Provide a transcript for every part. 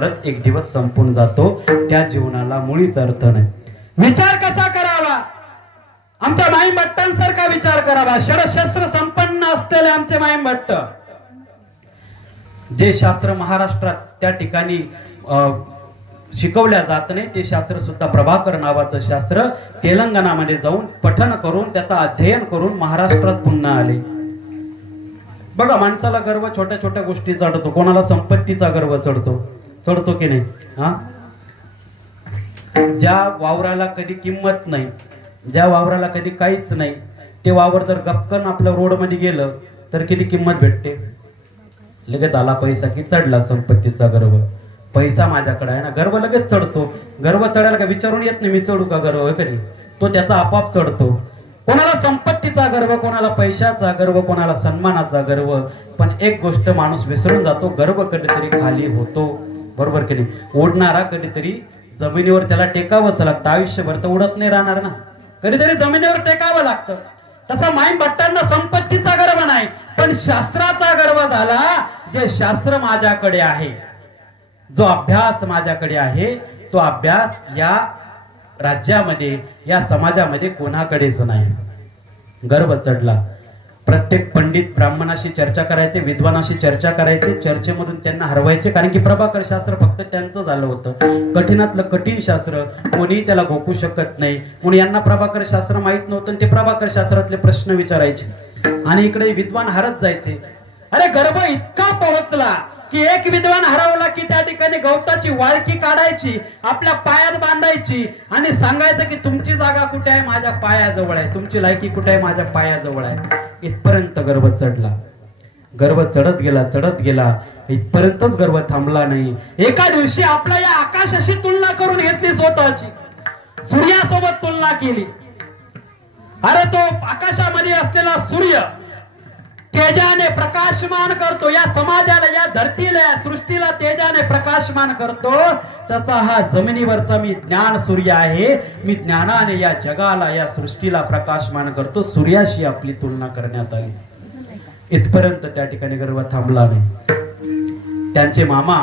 परत एक दिवस संपून जातो. त्या जीवनाला मुळीच अर्थ नाही. विचार कसा करावा? आमच्या माई भट्टांसारखा विचार करावा. षडशस्त्र संपन्न असलेले आमचे माई भट्ट, जे शास्त्र महाराष्ट्रात त्या ठिकाणी शिकवल्या जात नाही ते शास्त्र सुद्धा प्रभाकर नावाचं शास्त्र तेलंगणामध्ये जाऊन पठण करून त्याचं अध्ययन करून महाराष्ट्रात पुन्हा आले. बघा, माणसाला गर्व छोट्या छोट्या गोष्टी चढतो. कोणाला संपत्तीचा गर्व चढतो की नाही? हा, ज्या वावराला कधी किंमत नाही, ज्या वावराला कधी काहीच नाही, ते वावर जर गपकन आपल्या रोड मध्ये गेलं तर किती किंमत भेटते? लगेच आला पैसा की चढला संपत्तीचा गर्व. पैसा माझ्याकडे आहे ना, गर्व लगेच चढतो. गर्व चढायला का विचारून येत नाही मी चढू का गर्व कधी, तो त्याचा आपाप चढतो. कोणाला संपत्तीचा गर्व, कोणाला पैशाचा गर्व, कोणाला सन्मानाचा गर्व. पण एक गोष्ट माणूस विसरून जातो, गर्व कधीतरी खाली होतो. बरोबर की नाही? उडणारा कधीतरी जमिनीवर त्याला टेकावंच लागतं. आयुष्यभर तर उडत नाही राहणार ना, कधीतरी जमिनीवर टेकावं लागतं. तसा माई भट्टांना संपत्तीचा गर्व नाही, पण शास्त्राचा गर्व झाला. जे शास्त्र माझ्याकडे आहे, जो अभ्यास माझ्याकडे आहे, तो अभ्यास या राज्यामध्ये या समाजामध्ये कोणाकडेच नाही. गर्व चढला. प्रत्येक पंडित ब्राह्मणाशी चर्चा करायचे, विद्वानाशी चर्चा करायचे, चर्चेमधून त्यांना हरवायचे. कारण की प्रभाकर शास्त्र फक्त त्यांचं झालं होतं. कठीणातलं कठीण शास्त्र, कोणी त्याला घोकू शकत नाही. म्हणून यांना प्रभाकर शास्त्र माहित नव्हतं. ते प्रभाकर शास्त्रातले प्रश्न विचारायचे आणि इकडे विद्वान हरत जायचे. अरे गर्भ इतका पोहोचला की एक विद्वान हरवला की त्या ठिकाणी गवताची वाळकी काढायची, आपल्या पायात बांधायची आणि सांगायचं की तुमची जागा कुठे आहे? माझ्या पायाजवळ आहे. तुमची लायकी कुठे आहे? माझ्या पायाजवळ आहे. इथपर्यंत गर्व चढला. गर्व चढत गेला. इथपर्यंतच गर्व थांबला नाही. एका दिवशी आपल्या या आकाशाशी तुलना करून घेतली, स्वतःची सूर्यासोबत तुलना केली. अरे तो आकाशामध्ये असलेला सूर्य तेजाने प्रकाशमान करतो, या समाजाला, या धरतीला, या सृष्टीला तेजाने प्रकाशमान करतो. तसा हा जमिनीवरचा मी ज्ञान सूर्य आहे. मी ज्ञानाने या जगाला, या सृष्टीला प्रकाशमान करतो. सूर्याशी आपली तुलना करण्यात आली. इथपर्यंत त्या ठिकाणी गर्व थांबला नाही. त्यांचे मामा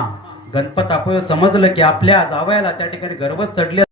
गणपत समजलं की आपल्या जावयाला त्या ठिकाणी गर्व चढले.